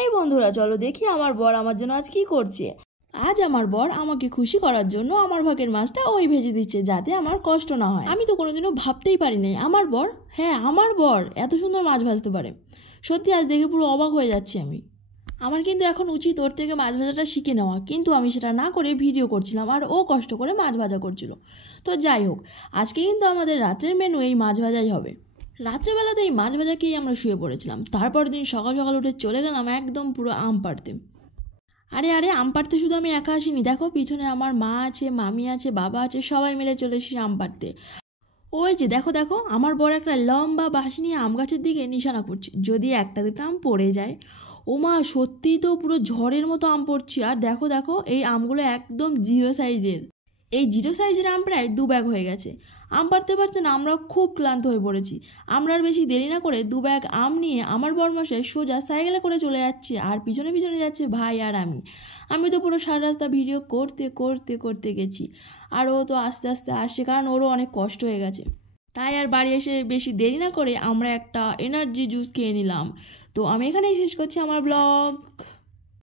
এই বন্ধুরা, চলো দেখি আমার বর আমার জন্য আজ কি করছে। আজ আমার বর আমাকে খুশি করার জন্য আমার ভাগের মাছটা ওই ভেজে দিচ্ছে, যাতে আমার কষ্ট না হয়। আমি তো কোনোদিনও ভাবতেই পারিনি আমার বর, হ্যাঁ আমার বর এত সুন্দর মাছ ভাজতে পারে। সত্যি আজ দেখে পুরো অবাক হয়ে যাচ্ছি আমি। আমার কিন্তু এখন উচিত ওর থেকে মাছ ভাজাটা শিখে নেওয়া, কিন্তু আমি সেটা না করে ভিডিও করছিলাম আর ও কষ্ট করে মাছ ভাজা করছিল। তো যাই হোক, আজকে কিন্তু আমাদের রাত্রের মেনু এই মাছ ভাজাই হবে। রাত্রেবেলাতে এই মাছ ভাজা খেয়েই আমরা শুয়ে পড়েছিলাম। তারপর দিন সকাল সকাল উঠে চলে গেলাম একদম পুরো আম পাড়তে। আরে আরে, আম পাড়তে শুধু আমি একা আসিনি, দেখো পিছনে আমার মা আছে, মামি আছে, বাবা আছে, সবাই মিলে চলে এসেছি আম পাড়তে। ওই যে দেখো দেখো, আমার বড় একটা লম্বা বাঁশ নিয়ে আম গাছের দিকে নিশানা করছে, যদি একটা দুটো আম পড়ে যায়। ও মা, সত্যিই তো পুরো ঝড়ের মতো আম পড়ছে। আর দেখো দেখো, এই আমগুলো একদম জিরো সাইজের। এই জিরো সাইজের আম প্রায় 2 ব্যাগ হয়ে গেছে। আম পাড়তে পারতে না আমরা খুব ক্লান্ত হয়ে পড়েছি। আমরা আর বেশি দেরি না করে 2 ব্যাগ আম নিয়ে আমার বরমশাই সোজা সাইকেলে করে চলে যাচ্ছে, আর পিছনে পিছনে যাচ্ছে ভাই আর আমি। আমি তো পুরো সারা রাস্তা ভিডিও করতে করতে করতে গেছি, আর ও তো আস্তে আস্তে আসছে, কারণ ওরও অনেক কষ্ট হয়ে গেছে। তাই আর বাড়ি এসে বেশি দেরি না করে আমরা একটা এনার্জি জুস খেয়ে নিলাম। তো আমি এখানেই শেষ করছি আমার ব্লগ।